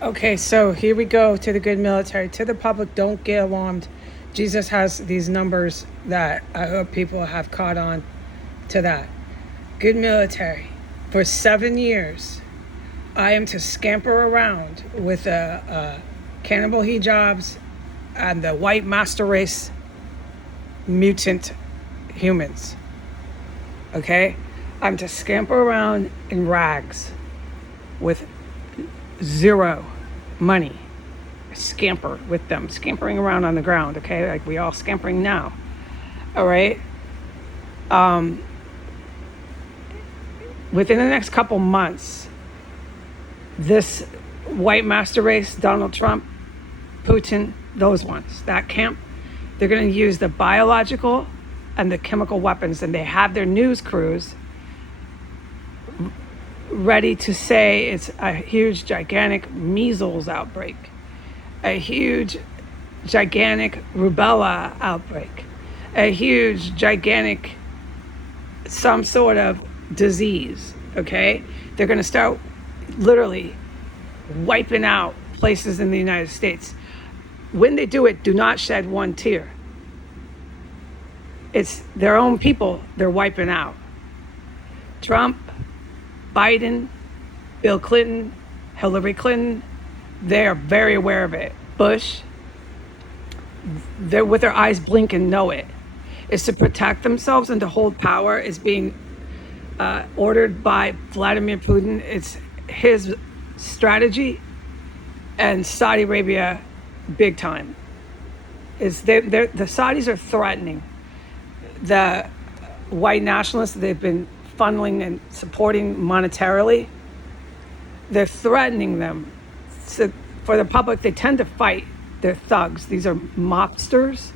Okay, so here we go to the good military. To the public, don't get alarmed. Jesus has these numbers that I hope people have caught on to that. Good military. For 7 years, I am to scamper around with cannibal hijabs and the white master race mutant humans. Okay? I'm to scamper around in rags with zero money. Scamper with them, scampering around on the ground, okay? Like we all scampering now. All right? Within the next couple months, this white master race, Donald Trump, Putin, those ones, that camp, they're going to use the biological and the chemical weapons, and they have their news crews ready to say it's a huge, gigantic measles outbreak, a huge, gigantic rubella outbreak, a huge, gigantic some sort of disease, okay? They're going to start literally wiping out places in the United States. When they do it, do not shed one tear. It's their own people they're wiping out. Trump, Biden, Bill Clinton, Hillary Clinton, they're very aware of it. Bush, they're with their eyes blinking, know it. It's to protect themselves and to hold power. Is being ordered by Vladimir Putin. It's his strategy, and Saudi Arabia, big time. The Saudis are threatening the white nationalists they've been funneling and supporting monetarily. They're threatening them. So for the public, they tend to fight. They're thugs. These are mobsters,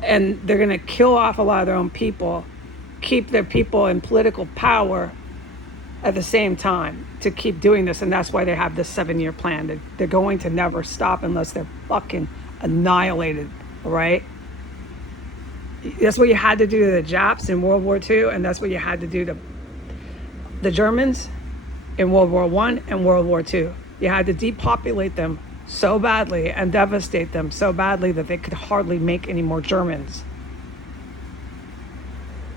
and they're going to kill off a lot of their own people, keep their people in political power at the same time to keep doing this. And that's why they have this 7-year plan. They're going to never stop unless they're fucking annihilated, all right? That's what you had to do to the Japs in World War II, and that's what you had to do to the Germans in World War I and World War II. You had to depopulate them so badly and devastate them so badly that they could hardly make any more Germans.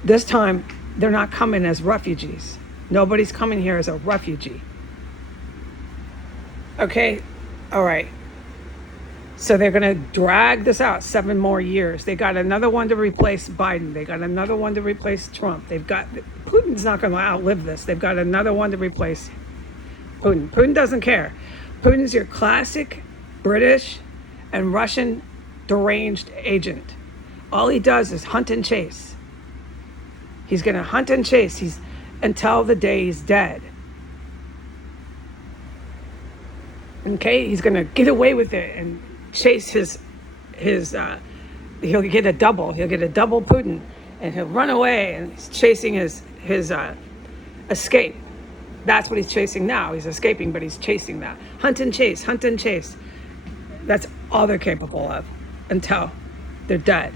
This time, they're not coming as refugees. Nobody's coming here as a refugee. Okay? All right. So they're going to drag this out 7 more years. They got another one to replace Biden. They got another one to replace Trump. Putin's not going to outlive this. They've got another one to replace Putin. Putin doesn't care. Putin's your classic British and Russian deranged agent. All he does is hunt and chase. He's going to hunt and chase until the day he's dead. Okay? He's going to get away with it and chase he'll get a double Putin, and he'll run away, and he's chasing his escape. That's what he's chasing now. He's escaping, but he's chasing that. Hunt and chase. That's all they're capable of until they're dead.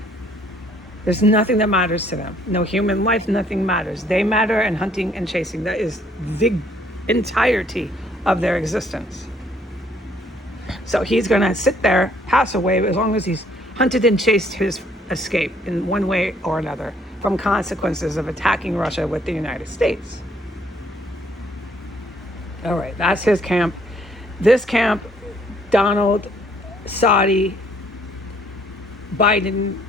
There's nothing that matters to them. No human life, nothing matters. They matter, and hunting and chasing. That is the entirety of their existence. So he's going to sit there, pass away, as long as he's hunted and chased his escape in one way or another from consequences of attacking Russia with the United States. All right, that's his camp. This camp, Donald, Saudi, Biden,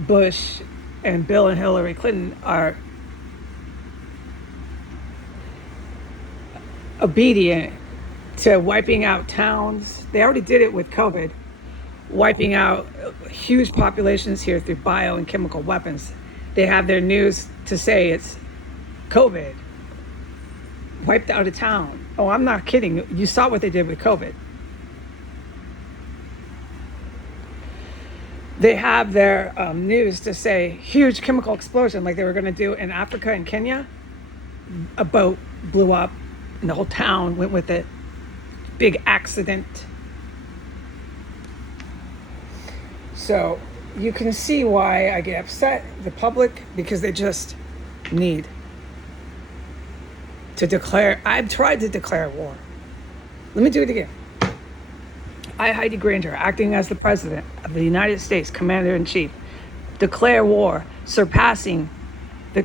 Bush, and Bill and Hillary Clinton are obedient to wiping out towns. They already did it with COVID, wiping out huge populations here through bio and chemical weapons. They have their news to say it's COVID. Wiped out a town. Oh, I'm not kidding. You saw what they did with COVID. They have their news to say huge chemical explosion like they were going to do in Africa and Kenya. A boat blew up and the whole town went with it. Big accident. So you can see why I get upset, the public, because they just need to declare. I've tried to declare war. Let me do it again. I, Heidi Granger, acting as the President of the United States, Commander-in-Chief, declare war, surpassing the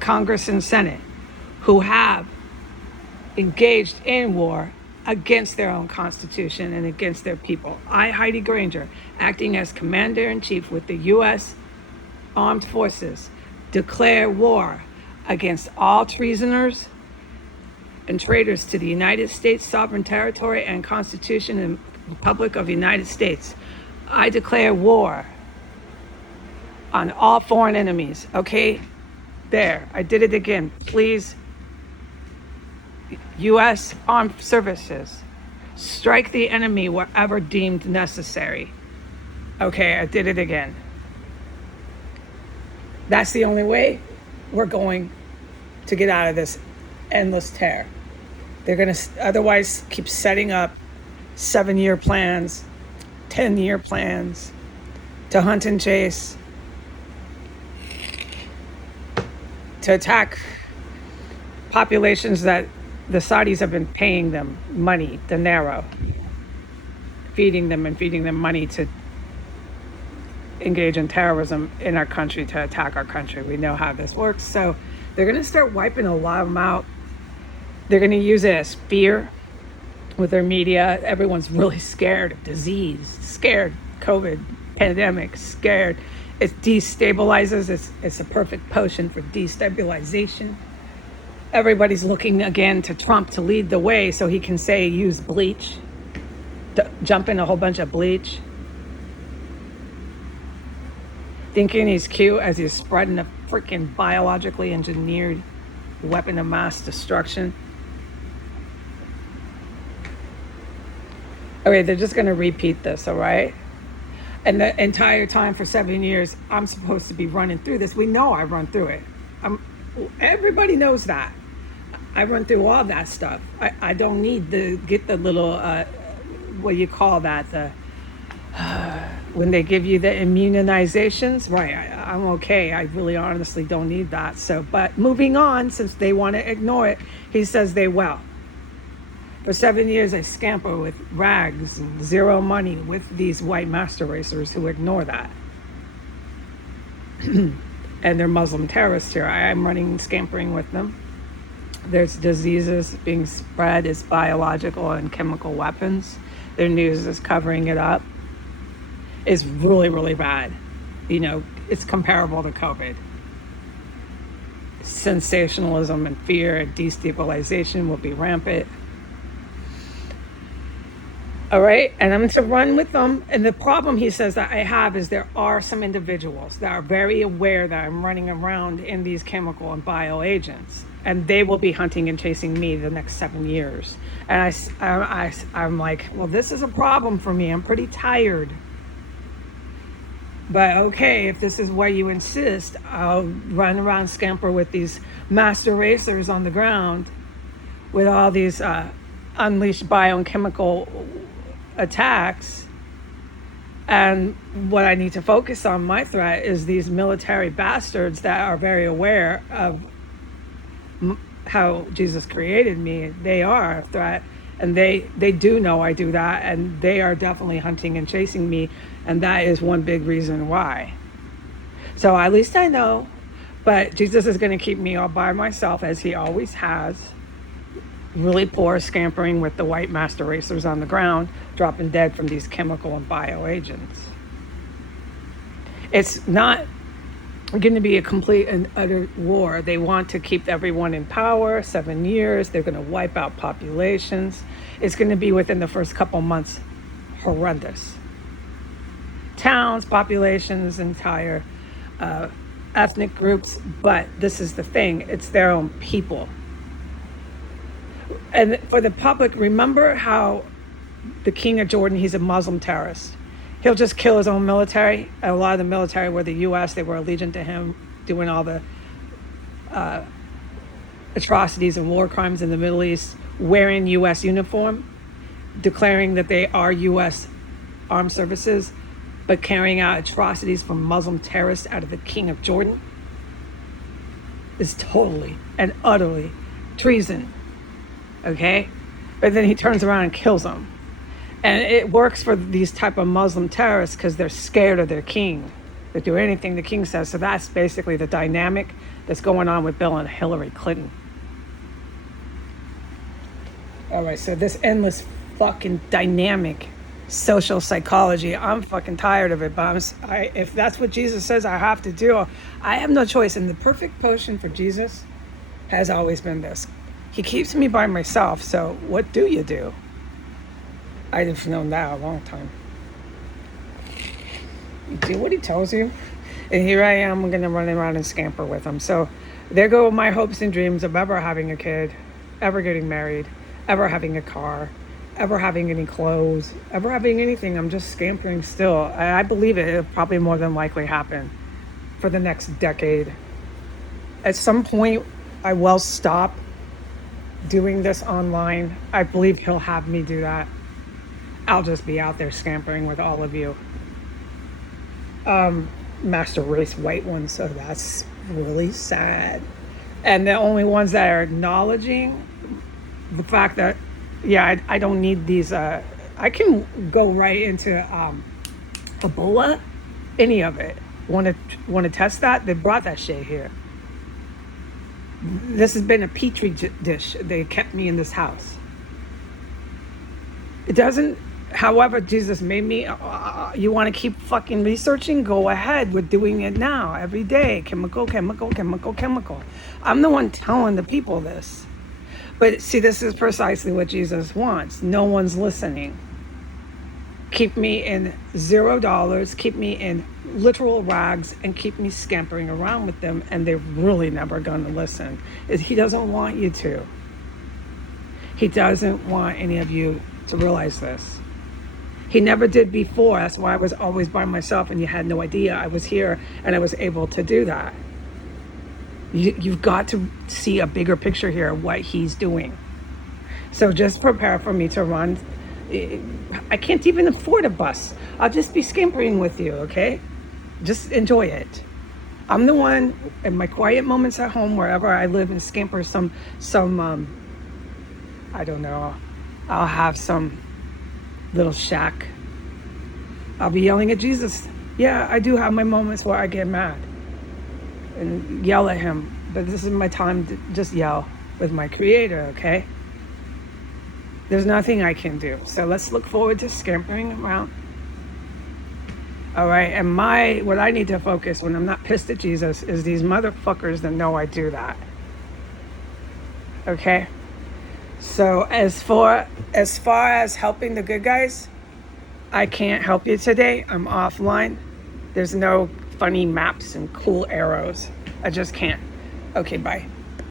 Congress and Senate, who have engaged in war against their own constitution and against their people. I, Heidi Granger, acting as Commander-in-Chief with the U.S. Armed Forces, declare war against all treasoners and traitors to the United States sovereign territory and Constitution and Republic of the United States. I declare war on all foreign enemies. Okay, there, I did it again. Please, U.S. Armed Services, strike the enemy wherever deemed necessary. Okay, I did it again. That's the only way we're going to get out of this endless tear. They're going to otherwise keep setting up 7-year plans, 10-year plans to hunt and chase, to attack populations that the Saudis have been paying them money, dinero, feeding them money to engage in terrorism in our country, to attack our country. We know how this works. So they're going to start wiping a lot of them out. They're going to use it as fear with their media. Everyone's really scared of disease, scared COVID pandemic, scared. It destabilizes. It's a perfect potion for destabilization. Everybody's looking again to Trump to lead the way so he can say use bleach, jump in a whole bunch of bleach, thinking he's cute as he's spreading a freaking biologically engineered weapon of mass destruction. Okay, they're just going to repeat this, all right? And the entire time for 7 years, I'm supposed to be running through this. We know I run through it. Everybody knows that. I run through all that stuff. I don't need to get the little, what do you call that? The when they give you the immunizations, right? I'm okay. I really honestly don't need that. So, but moving on, since they want to ignore it, he says they will. For 7 years, I scamper with rags and zero money with these white master racers who ignore that. And they're Muslim terrorists here. I am running scampering with them. There's diseases being spread as biological and chemical weapons. Their news is covering it up. It's really, really bad. You know, it's comparable to COVID. Sensationalism and fear and destabilization will be rampant. All right, and I'm to run with them. And the problem, he says, that I have is there are some individuals that are very aware that I'm running around in these chemical and bio agents, and they will be hunting and chasing me the next 7 years. And I'm like, well, this is a problem for me. I'm pretty tired. But okay, if this is why you insist, I'll run around scamper with these master racers on the ground with all these unleashed biochemical attacks. And what I need to focus on, my threat, is these military bastards that are very aware of how Jesus created me. They are a threat, and they do know I do that, and they are definitely hunting and chasing me, and that is one big reason why. So at least I know, but Jesus is going to keep me all by myself, as he always has. Really poor scampering with the white master racers on the ground, dropping dead from these chemical and bio agents. It's not going to be a complete and utter war. They want to keep everyone in power, 7 years. They're going to wipe out populations. It's going to be within the first couple months horrendous. Towns, populations, entire ethnic groups. But this is the thing, it's their own people. And for the public, remember how the king of Jordan, he's a Muslim terrorist. He'll just kill his own military. And a lot of the military were the U.S. They were allegiant to him, doing all the atrocities and war crimes in the Middle East, wearing U.S. uniform, declaring that they are U.S. armed services, but carrying out atrocities from Muslim terrorists out of the king of Jordan is totally and utterly treason. Okay? But then he turns around and kills them. And it works for these type of Muslim terrorists because they're scared of their king. They do anything the king says. So that's basically the dynamic that's going on with Bill and Hillary Clinton. All right, so this endless fucking dynamic social psychology, I'm fucking tired of it. But if that's what Jesus says I have to do, I have no choice. And the perfect potion for Jesus has always been this. He keeps me by myself. So what do you do? I've known that a long time. You do what he tells you. And here I am, I'm going to run around and scamper with him. So there go my hopes and dreams of ever having a kid, ever getting married, ever having a car, ever having any clothes, ever having anything. I'm just scampering still. I believe it'll probably more than likely happen for the next decade. At some point, I will stop doing this online. I believe he'll have me do that. I'll just be out there scampering with all of you. Master race white ones, so that's really sad. And the only ones that are acknowledging the fact that, yeah, I don't need these. I can go right into Ebola, any of it. Want to test that? They brought that shit here. This has been a petri dish. They kept me in this house. It doesn't. However, Jesus made me. You want to keep fucking researching? Go ahead. We're doing it now, every day. Chemical. I'm the one telling the people this. But see, this is precisely what Jesus wants. No one's listening. Keep me in $0, keep me in literal rags, and keep me scampering around with them, and they're really never going to listen. He doesn't want you to. He doesn't want any of you to realize this. He never did before. That's why I was always by myself, and you had no idea I was here, and I was able to do that. You've got to see a bigger picture here of what he's doing. So just prepare for me to run. I can't even afford a bus. I'll just be scampering with you, okay? Just enjoy it. I'm the one in my quiet moments at home, wherever I live, and scamper some I don't know. I'll have some little shack. I'll be yelling at Jesus. Yeah, I do have my moments where I get mad and yell at him, but this is my time to just yell with my creator, okay? There's nothing I can do. So let's look forward to scampering around. All right, and what I need to focus when I'm not pissed at Jesus is these motherfuckers that know I do that. Okay? So as far as helping the good guys, I can't help you today. I'm offline. There's no funny maps and cool arrows. I just can't. Okay, bye.